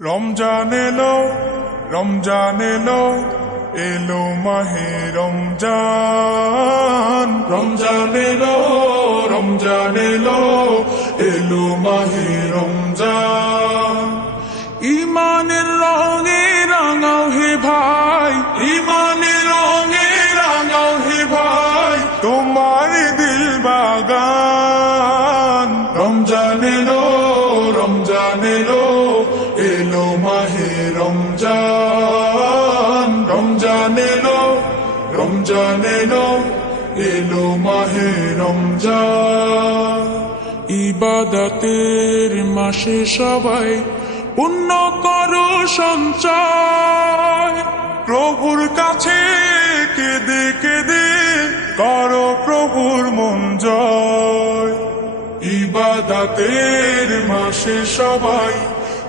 রমজান এলো, রমজান এলো, এলো মাহে রমজান। রমজান এলো, রমজান এলো, এলো মাহে রমজান। ইমানের রঙে রাঙাও হে ভাই, ইমানের রঙে রাঙাও হে ভাই, তোমার দিল বাগান। রমজান এলো, রমজান এলো, এলো মাহে রমজান। রমজান এলো, রমজান এলো, এলো মাহে রমজান। ইবাদতের মাসে সবাই পুণ্য করো সঞ্চয়, প্রভুর কাছে কেঁদে কেঁদে করো প্রভুর মন জয়। ইবাদতের মাসে সবাই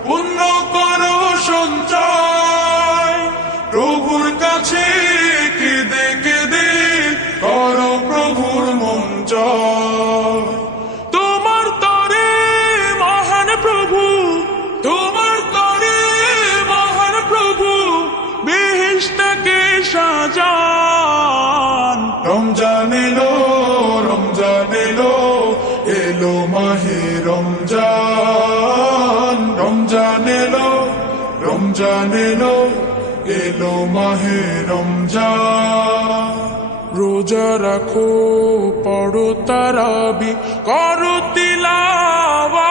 পুণ্য করো সঞ্চয়, প্রভুর কাছে কেঁদে কেঁদে করো প্রভুর মন জয়। তোমার তরে মহান প্রভু, তোমার তরে মহান প্রভু বেহেশতকে সাজান। রমজান এলো, রমজান এলো, এলো মাহে রমজান। রমজান এলো, রমজান এলো, এলো মাহে রমজান। রোজা রাখো, পড়ো তারাবি, করো তিলাওয়াত,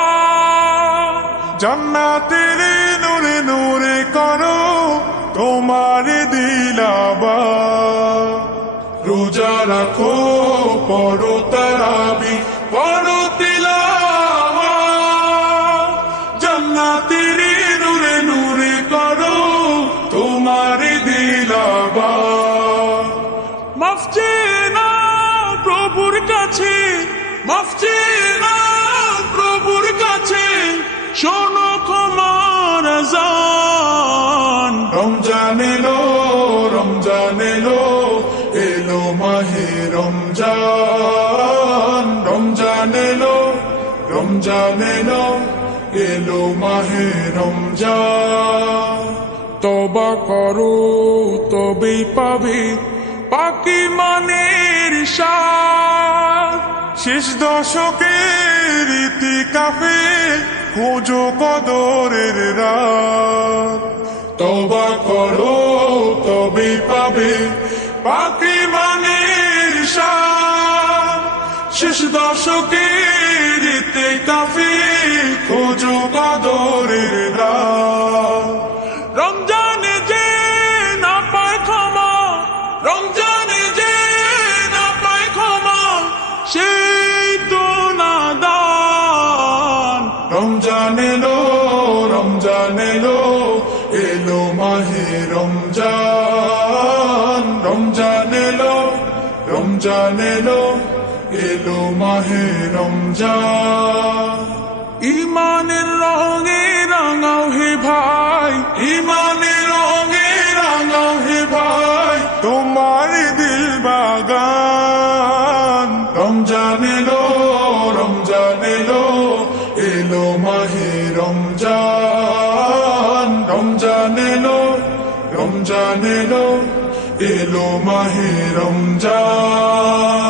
জান্নাতের নূরে নূরে করো তোমার দিলাবাত। রোজা রাখো, পড়ো তারাবি, পড়ো তিলাওয়াত, জান্নাতের নূরে নূরে করো তোমার দিলাবাত। মাফ চেয়ে নাও প্রভুর কাছে, মাফ চেয়ে নাও প্রভুর কাছে, শোনো ক্ষমার আযান। রমজান এলো, রমজান এলো, এলো মাহে রমজান। রমজান এলো, রমজান এলো, এলো মাহে রমজান। তওবা করো তবেই পাবে পাকি মানের স্বাদ, শেষ দশকের ইতিকাফে খোঁজো কদরের রাত। তওবা করো তবেই পাবে পাকি মানের স্বাদ, শেষ দশকের ইতিকাফে খোঁজো কদরের রাত। রমজানে যে না পায় ক্ষমা, রমজানে যে না পায় ক্ষমা, সেই তো নাদান। রমজান এলো, রমজান এলো, এলো মাহে রমজান। রমজান এলো, রমজান এলো, এলো মাহে রমজান। ইমানের রঙে রাঙাও হে ভাই, ইমানের রঙে রাঙাও হে ভাই, তোমার দিল বাগান। রমজান এলো, রমজান এলো, এলো মাহে রমজান। রমজান এলো, রমজান এলো, এলো মাহে রমজান।